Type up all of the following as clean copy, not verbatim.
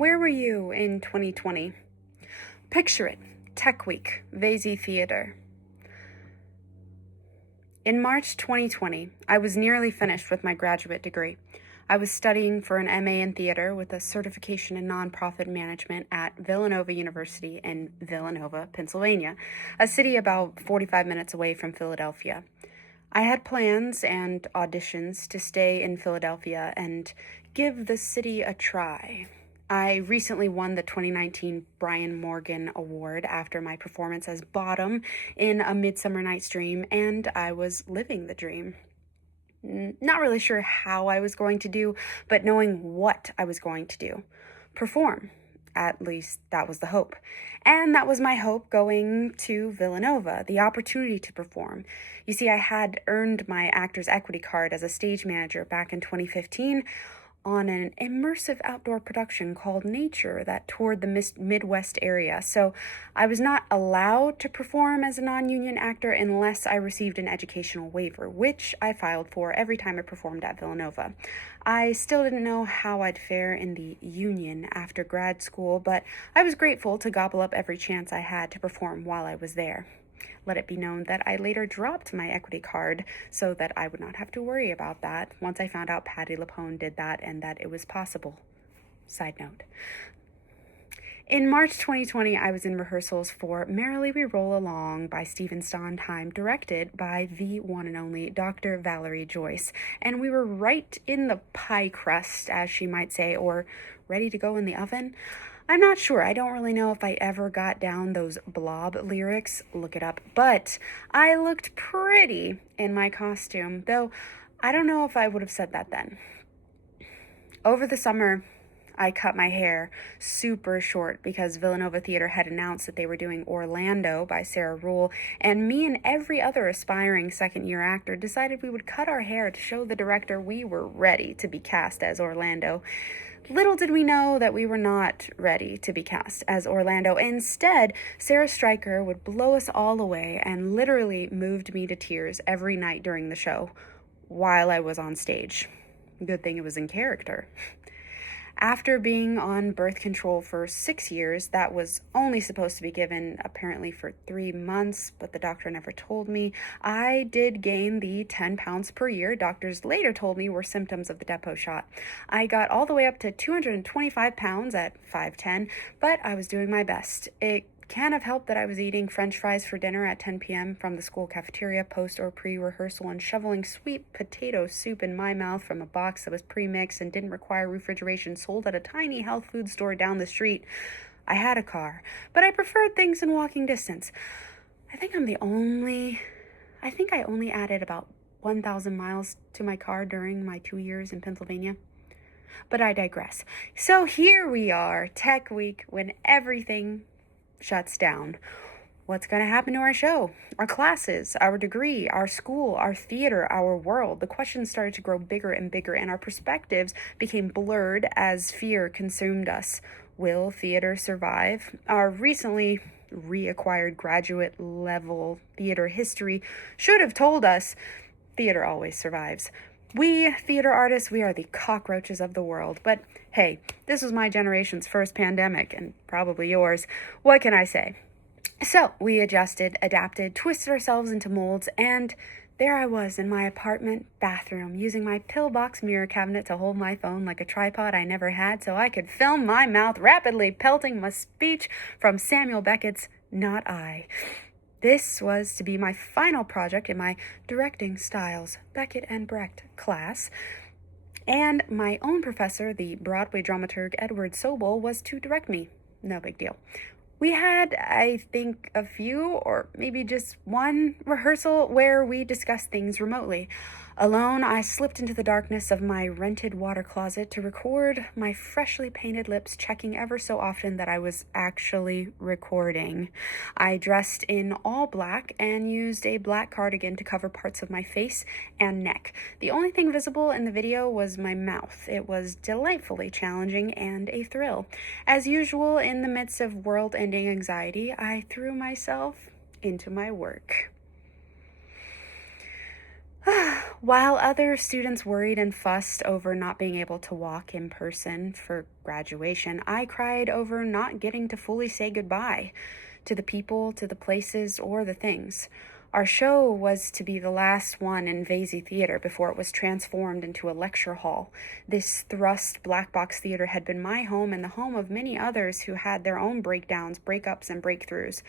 Where were you in 2020? Picture it, Tech Week, Vasey Theater. In March 2020, I was nearly finished with my graduate degree. I was studying for an MA in theater with a certification in nonprofit management at Villanova University in Villanova, Pennsylvania, a city about 45 minutes away from Philadelphia. I had plans and auditions to stay in Philadelphia and give the city a try. I recently won the 2019 Brian Morgan Award after my performance as Bottom in A Midsummer Night's Dream, and I was living the dream. Not really sure how I was going to do, but knowing what I was going to do. Perform. At least that was the hope. And that was my hope going to Villanova, the opportunity to perform. You see, I had earned my Actors Equity card as a stage manager back in 2015 on an immersive outdoor production called Nature that toured the Midwest area. So I was not allowed to perform as a non-union actor unless I received an educational waiver, which I filed for every time I performed at Villanova. I still didn't know how I'd fare in the union after grad school, but I was grateful to gobble up every chance I had to perform while I was there. Let it be known that I later dropped my equity card so that I would not have to worry about that once I found out Patti LuPone did that and that it was possible. Side note. In March 2020, I was in rehearsals for Merrily We Roll Along by Stephen Sondheim, directed by the one and only Dr. Valerie Joyce. And we were right in the pie crust, as she might say, or ready to go in the oven. I'm not sure. I don't really know if I ever got down those Blob lyrics. Look it up. But I looked pretty in my costume, though I don't know if I would have said that then. Over the summer, I cut my hair super short because Villanova Theater had announced that they were doing Orlando by Sarah Ruhl, and me and every other aspiring second-year actor decided we would cut our hair to show the director we were ready to be cast as Orlando. Little did we know that we were not ready to be cast as Orlando. Instead, Sarah Stryker would blow us all away and literally moved me to tears every night during the show while I was on stage. Good thing it was in character. After being on birth control for 6 years, that was only supposed to be given apparently for 3 months, but the doctor never told me, I did gain the 10 pounds per year doctors later told me were symptoms of the depot shot. I got all the way up to 225 pounds at 5'10", but I was doing my best. It can have helped that I was eating French fries for dinner at 10 p.m. from the school cafeteria post or pre-rehearsal and shoveling sweet potato soup in my mouth from a box that was pre-mixed and didn't require refrigeration, sold at a tiny health food store down the street. I had a car, but I preferred things in walking distance. I think I only added about 1,000 miles to my car during my 2 years in Pennsylvania. But I digress. So here we are, Tech Week, when everything shuts down. What's going to happen to our show, our classes, our degree, our school, our theater, our world? The questions started to grow bigger and bigger, and our perspectives became blurred as fear consumed us. Will theater survive? Our recently reacquired graduate level theater history should have told us theater always survives. We, theater artists, we are the cockroaches of the world. But hey, this was my generation's first pandemic, and probably yours. What can I say? So we adjusted, adapted, twisted ourselves into molds, and there I was in my apartment bathroom, using my pillbox mirror cabinet to hold my phone like a tripod I never had so I could film my mouth rapidly pelting my speech from Samuel Beckett's Not I. This was to be my final project in my Directing Styles Beckett and Brecht class, and my own professor, the Broadway dramaturg Edward Sobel, was to direct me. No big deal. We had, I think, a few or maybe just one rehearsal where we discussed things remotely. Alone, I slipped into the darkness of my rented water closet to record my freshly painted lips, checking ever so often that I was actually recording. I dressed in all black and used a black cardigan to cover parts of my face and neck. The only thing visible in the video was my mouth. It was delightfully challenging and a thrill. As usual, in the midst of world-ending anxiety, I threw myself into my work. While other students worried and fussed over not being able to walk in person for graduation, I cried over not getting to fully say goodbye to the people, to the places, or the things. Our show was to be the last one in Vasey Theater before it was transformed into a lecture hall. This thrust black box theater had been my home and the home of many others who had their own breakdowns, breakups, and breakthroughs.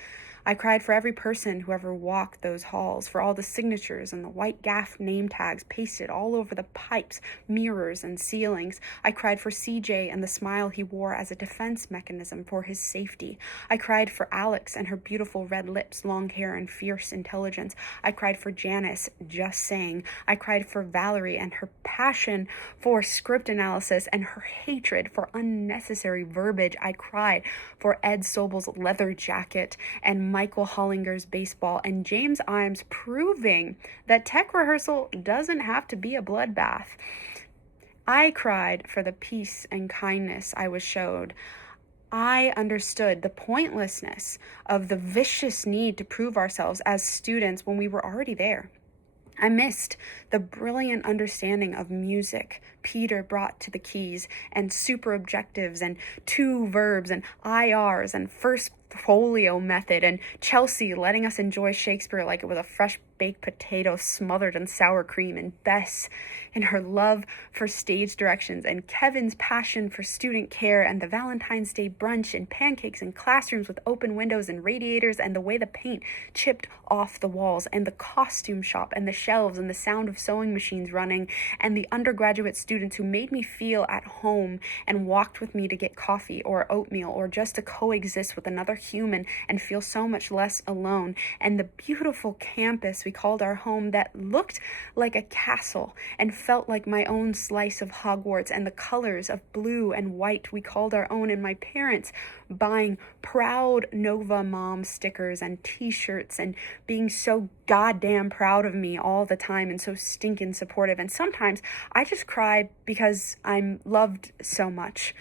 I cried for every person who ever walked those halls, for all the signatures and the white gaff name tags pasted all over the pipes, mirrors, and ceilings. I cried for CJ and the smile he wore as a defense mechanism for his safety. I cried for Alex and her beautiful red lips, long hair, and fierce intelligence. I cried for Janice, just saying. I cried for Valerie and her passion for script analysis and her hatred for unnecessary verbiage. I cried for Ed Sobel's leather jacket and Michael Hollinger's baseball, and James Imes proving that tech rehearsal doesn't have to be a bloodbath. I cried for the peace and kindness I was showed. I understood the pointlessness of the vicious need to prove ourselves as students when we were already there. I missed the brilliant understanding of music Peter brought to the keys, and super objectives, and two verbs, and IRs, and first folio method, and Chelsea letting us enjoy Shakespeare like it was a fresh baked potato smothered in sour cream, and Bess in her love for stage directions, and Kevin's passion for student care, and the Valentine's Day brunch, and pancakes, and classrooms with open windows and radiators, and the way the paint chipped off the walls, and the costume shop, and the shelves, and the sound of sewing machines running, and the undergraduate students who made me feel at home and walked with me to get coffee or oatmeal or just to coexist with another human and feel so much less alone, and the beautiful campus we called our home that looked like a castle and felt like my own slice of Hogwarts, and the colors of blue and white we called our own, and my parents buying proud Nova Mom stickers and t-shirts and being so goddamn proud of me all the time and so stinking supportive. And sometimes I just cry because I'm loved so much.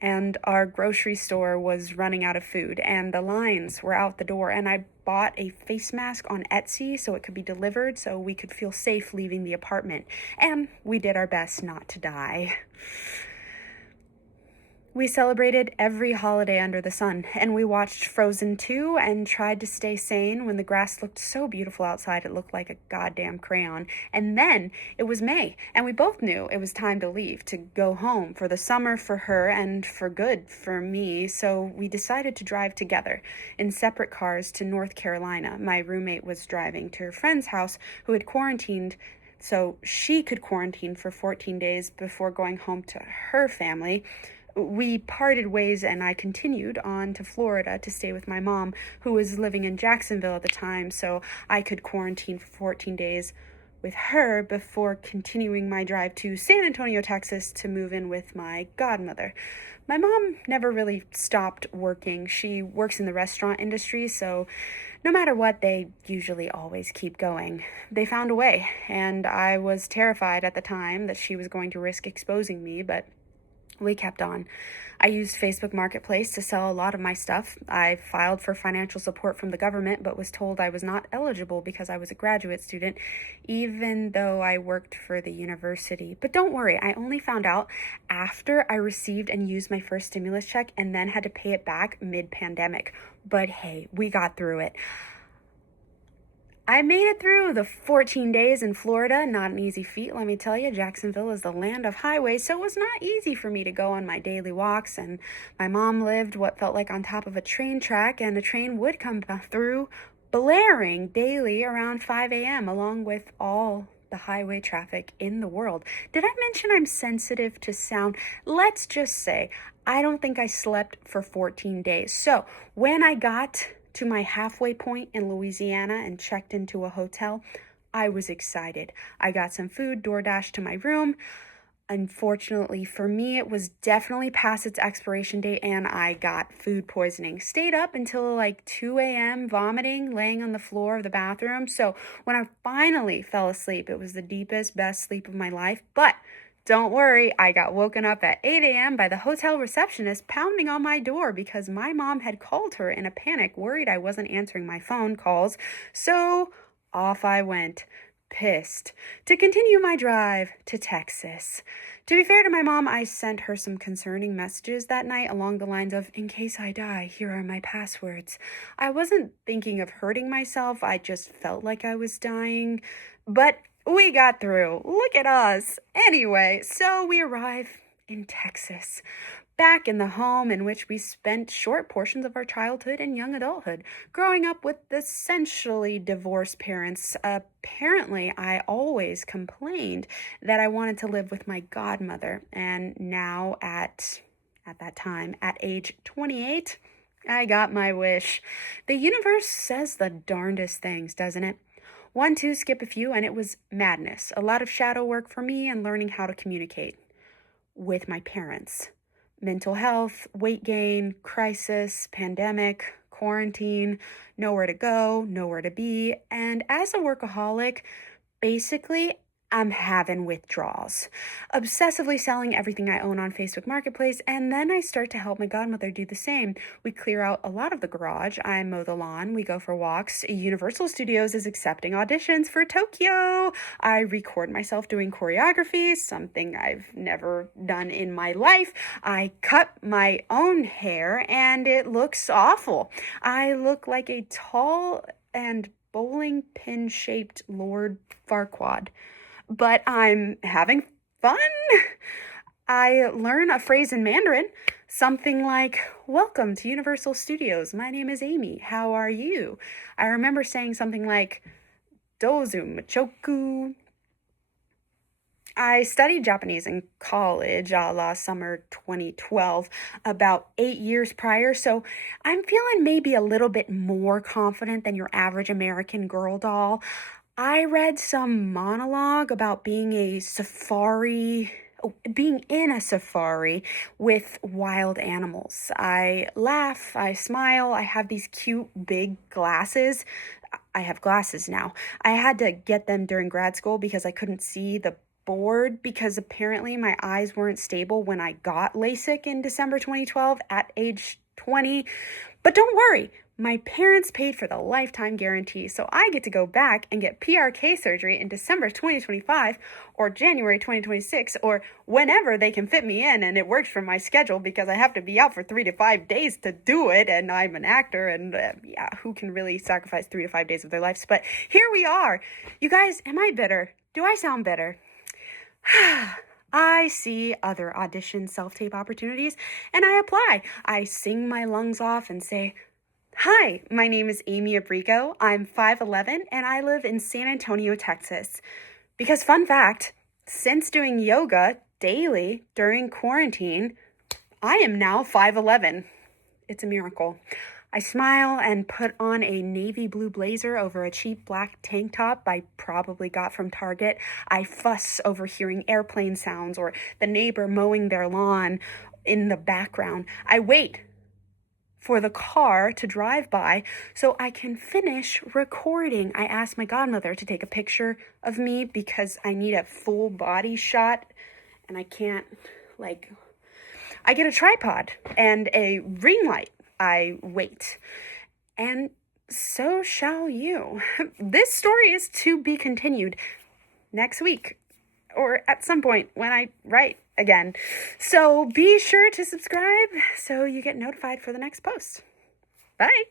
And our grocery store was running out of food, and the lines were out the door, and I bought a face mask on Etsy so it could be delivered so we could feel safe leaving the apartment, and we did our best not to die. We celebrated every holiday under the sun, and we watched Frozen 2 and tried to stay sane when the grass looked so beautiful outside it looked like a goddamn crayon. And then it was May, and we both knew it was time to leave, to go home for the summer for her and for good for me, so we decided to drive together in separate cars to North Carolina. My roommate was driving to her friend's house who had quarantined so she could quarantine for 14 days before going home to her family. We parted ways, and I continued on to Florida to stay with my mom, who was living in Jacksonville at the time, so I could quarantine for 14 days with her before continuing my drive to San Antonio, Texas to move in with my godmother. My mom never really stopped working. She works in the restaurant industry, so no matter what, they usually always keep going. They found a way, and I was terrified at the time that she was going to risk exposing me, but we kept on. I used Facebook Marketplace to sell a lot of my stuff. I filed for financial support from the government, but was told I was not eligible because I was a graduate student, even though I worked for the university. But don't worry, I only found out after I received and used my first stimulus check and then had to pay it back mid-pandemic. But hey, we got through it. I made it through the 14 days in Florida. Not an easy feat, let me tell you. Jacksonville is the land of highways, so it was not easy for me to go on my daily walks. And my mom lived what felt like on top of a train track, and a train would come through blaring daily around 5 a.m., along with all the highway traffic in the world. Did I mention I'm sensitive to sound? Let's just say I don't think I slept for 14 days. So when I got to my halfway point in Louisiana and checked into a hotel, I was excited. I got some food, DoorDash to my room. Unfortunately for me, it was definitely past its expiration date and I got food poisoning. Stayed up until like 2 a.m. vomiting, laying on the floor of the bathroom. So when I finally fell asleep, it was the deepest, best sleep of my life. But don't worry, I got woken up at 8 a.m. by the hotel receptionist pounding on my door because my mom had called her in a panic, worried I wasn't answering my phone calls. So off I went. pissed to continue my drive to Texas. To be fair to my mom, I sent her some concerning messages that night along the lines of, "In case I die, here are my passwords." I wasn't thinking of hurting myself, I just felt like I was dying. But we got through. Look at us. Anyway, so we arrive in Texas, back in the home in which we spent short portions of our childhood and young adulthood, growing up with essentially divorced parents. Apparently, I always complained that I wanted to live with my godmother, and now at that time, at age 28, I got my wish. The universe says the darndest things, doesn't it? 1, 2, skip a few, and it was madness. A lot of shadow work for me and learning how to communicate with my parents. Mental health, weight gain, crisis, pandemic, quarantine, nowhere to go, nowhere to be. And as a workaholic, basically, I'm having withdrawals, obsessively selling everything I own on Facebook Marketplace, and then I start to help my godmother do the same. We clear out a lot of the garage, I mow the lawn, we go for walks. Universal Studios is accepting auditions for Tokyo. I record myself doing choreography, something I've never done in my life. I cut my own hair, and it looks awful. I look like a tall and bowling pin-shaped Lord Farquaad. But I'm having fun. I learn a phrase in Mandarin, something like, "Welcome to Universal Studios. My name is Amy. How are you?" I remember saying something like, "Dozu machoku." I studied Japanese in college, a la summer 2012, about 8 years prior, so I'm feeling maybe a little bit more confident than your average American girl doll. I read some monologue about being in a safari with wild animals. I laugh, I smile, I have these cute big glasses. I have glasses now. I had to get them during grad school because I couldn't see the board because apparently my eyes weren't stable when I got LASIK in December 2012 at age 20. But don't worry, my parents paid for the lifetime guarantee, so I get to go back and get PRK surgery in December 2025 or January 2026 or whenever they can fit me in, and it works for my schedule because I have to be out for 3 to 5 days to do it, and I'm an actor, and who can really sacrifice 3 to 5 days of their lives? But here we are. You guys, am I bitter? Do I sound bitter? I see other audition self-tape opportunities, and I apply. I sing my lungs off and say, "Hi, my name is Amy Abrigo. I'm 5'11", and I live in San Antonio, Texas." Because fun fact, since doing yoga daily during quarantine, I am now 5'11". It's a miracle. I smile and put on a navy blue blazer over a cheap black tank top I probably got from Target. I fuss over hearing airplane sounds or the neighbor mowing their lawn in the background. I wait for the car to drive by so I can finish recording. I asked my godmother to take a picture of me because I need a full body shot and I can't, I get a tripod and a ring light. I wait. And so shall you. This story is to be continued next week or at some point when I write again. So be sure to subscribe so you get notified for the next post. Bye.